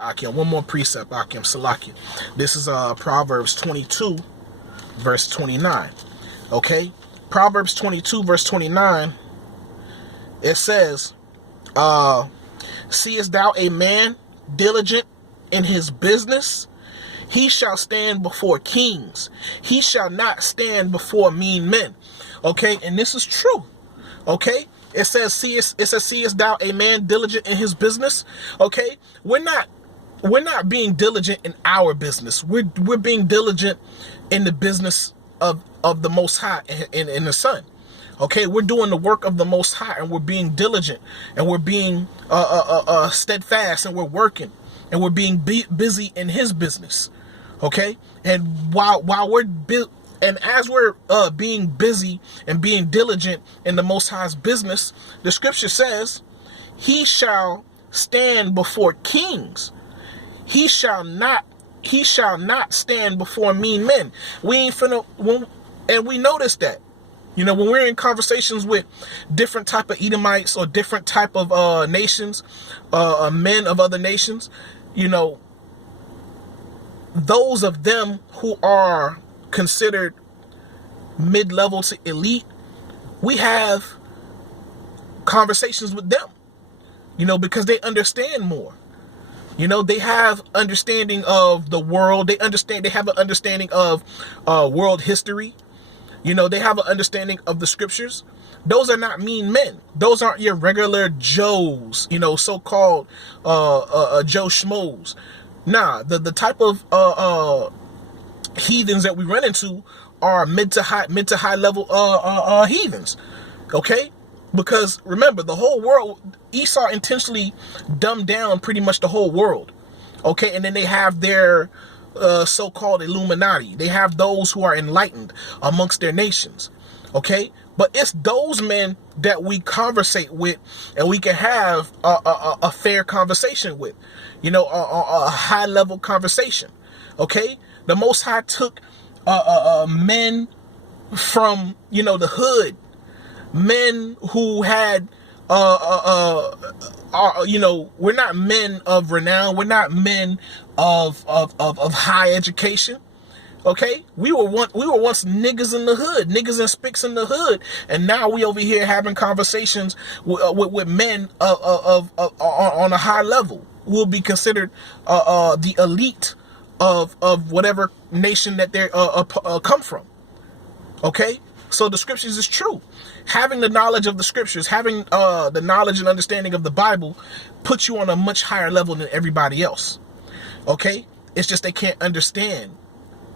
Akim. One more precept, Akim Salakia. This is Proverbs 22, verse 29. Okay? Proverbs 22, verse 29, it says, seest thou a man diligent in his business? He shall stand before kings. He shall not stand before mean men. Okay? And this is true. Okay? It says, seest thou a man diligent in his business? Okay? We're not being diligent in our business. We're being diligent in the business of the Most High in the Son. Okay, we're doing the work of the Most High, and we're being diligent, and we're being steadfast, and we're working, and we're being busy in His business. Okay, and while we're as we're being busy and being diligent in the Most High's business, the Scripture says, He shall stand before kings. He shall not stand before mean men. We ain't finna, and we notice that. You know, when we're in conversations with different type of Edomites or different type of nations, men of other nations, you know, those of them who are considered mid-level to elite, we have conversations with them, you know, because they understand more. You know, they have understanding of the world. They have an understanding of world history. You know, they have an understanding of the scriptures. Those are not mean men. Those aren't your regular Joes, you know, so-called Joe Schmoes. Nah, the type of heathens that we run into are mid to high level heathens. Okay? Because remember, the whole world, Esau intentionally dumbed down pretty much the whole world. Okay? And then they have their so-called Illuminati. They have those who are enlightened amongst their nations. Okay? But it's those men that we conversate with, and we can have a fair conversation with. You know, a high-level conversation. Okay? The Most High took men from, you know, the hood. Men who had, you know, we're not men of renown. We're not men of high education. Okay, we were once niggas in the hood, niggas and spicks in the hood, and now we over here having conversations with men on a high level. Will be considered the elite of whatever nation that they come from. Okay, so the scriptures is true. Having the knowledge of the scriptures, having the knowledge and understanding of the Bible, puts you on a much higher level than everybody else. Okay, it's just they can't understand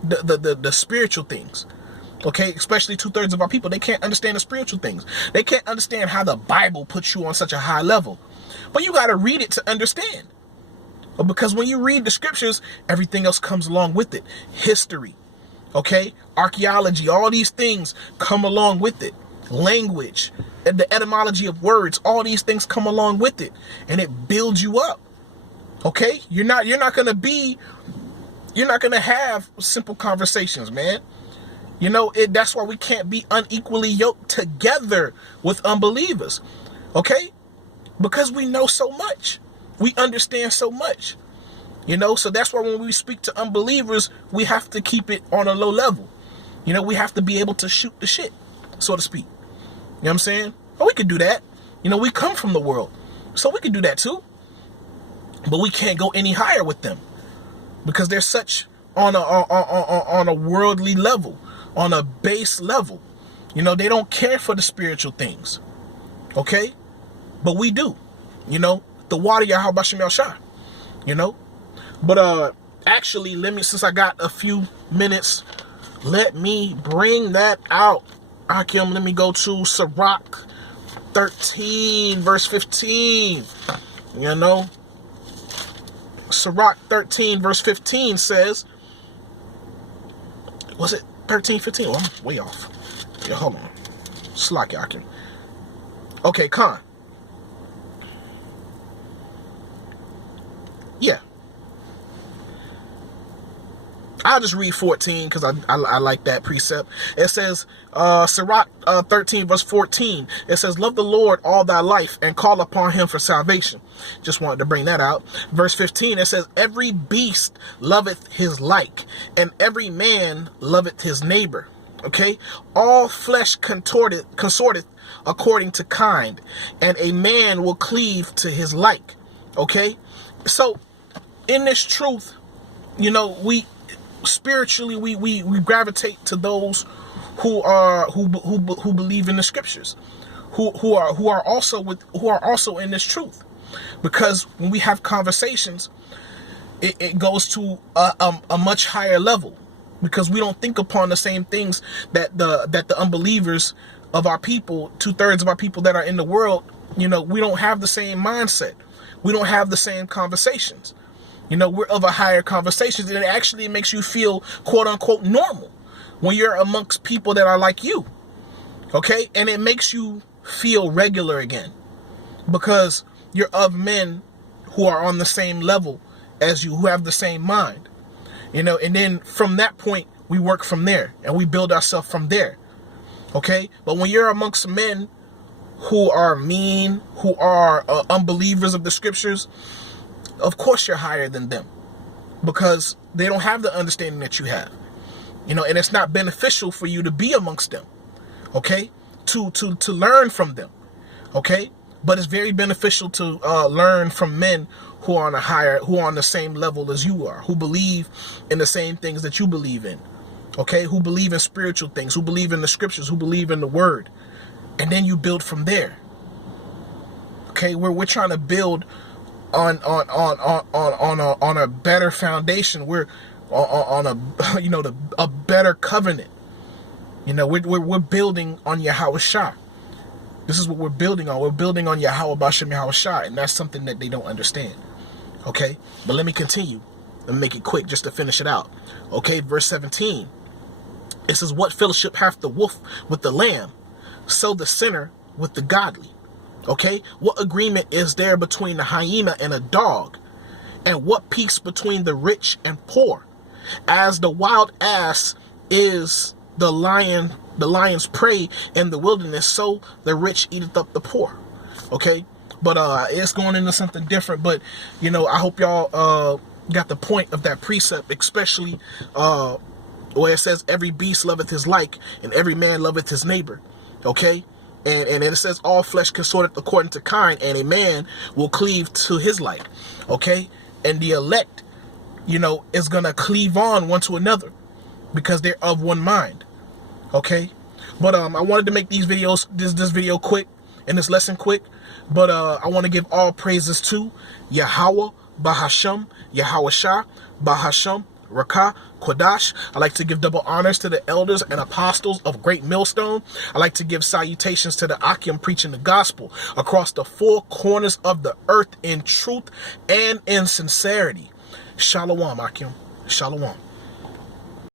the spiritual things. Okay, especially 2/3 of our people, they can't understand the spiritual things. They can't understand how the Bible puts you on such a high level. But you got to read it to understand. Because when you read the scriptures, everything else comes along with it. History, okay, archaeology, all these things come along with it. Language, and the etymology of words, all these things come along with it, and it builds you up. Okay, you're not gonna have simple conversations, man. You know, that's why we can't be unequally yoked together with unbelievers. Okay, because we know so much. We understand so much, you know, so that's why when we speak to unbelievers, we have to keep it on a low level. You know, we have to be able to shoot the shit, so to speak. You know what I'm saying? But we can do that. You know, we come from the world, so we can do that too. But we can't go any higher with them because they're such on a worldly level, on a base level. You know, they don't care for the spiritual things. Okay? But we do, you know. The water Yahweh Bashem Yahshua, you know. But actually, since I got a few minutes, let me bring that out. Akim, let me go to Sirach 13, verse 15. You know, Sirach 13, verse 15 says, was it 13, 15? Oh, I'm way off. Yeah, hold on. Slack, Akim. Okay, Khan. Yeah. I'll just read 14 because I like that precept. It says, Sirach 13 verse 14, it says, love the Lord all thy life and call upon him for salvation. Just wanted to bring that out. Verse 15, it says, every beast loveth his like, and every man loveth his neighbor. Okay, all flesh consorteth according to kind, and a man will cleave to his like. Okay, so in this truth, you know, we spiritually we gravitate to those who believe in the scriptures, who are also in this truth, because when we have conversations, it goes to a much higher level, because we don't think upon the same things that the unbelievers of our people, 2/3 of our people that are in the world, you know, we don't have the same mindset. We don't have the same conversations. You know, we're of a higher conversations, and it actually makes you feel quote unquote normal when you're amongst people that are like you. Okay? And it makes you feel regular again, because you're of men who are on the same level as you, who have the same mind. You know, and then from that point, we work from there and we build ourselves from there. Okay? But when you're amongst men who are mean, who are unbelievers of the scriptures, of course you're higher than them, because they don't have the understanding that you have. You know, and it's not beneficial for you to be amongst them. Okay? To learn from them. Okay? But it's very beneficial to learn from men who are on the same level as you are, who believe in the same things that you believe in. Okay? Who believe in spiritual things, who believe in the scriptures, who believe in the word. And then you build from there. Okay? We're trying to build on a better foundation. We're on a, you know, a better covenant. You know, we're building on Yahweh Shah. This is what we're building on. We're building on Yahweh Bashem Yahweh Shah, and that's something that they don't understand. Okay, but let me continue. Let me make it quick just to finish it out. Okay, verse 17. It says, what fellowship hath the wolf with the lamb? So the sinner with the godly. Okay, what agreement is there between a hyena and a dog? And what peace between the rich and poor? As the wild ass is the lion's prey in the wilderness, so the rich eateth up the poor. Okay, but it's going into something different. But you know, I hope y'all got the point of that precept, especially where it says every beast loveth his like, and every man loveth his neighbor. Okay, and it says all flesh consorteth according to kind, and a man will cleave to his like. Okay, and the elect, you know, is gonna cleave on one to another, because they're of one mind. Okay, but I wanted to make these videos, this video quick, and this lesson quick. But I want to give all praises to Yahweh Bahasham, Yahweh Shah, Bahasham, Rakah, Kodash. I like to give double honors to the elders and apostles of Great Millstone. I like to give salutations to the Akim preaching the gospel across the four corners of the earth in truth and in sincerity. Shalom, Akim. Shalom.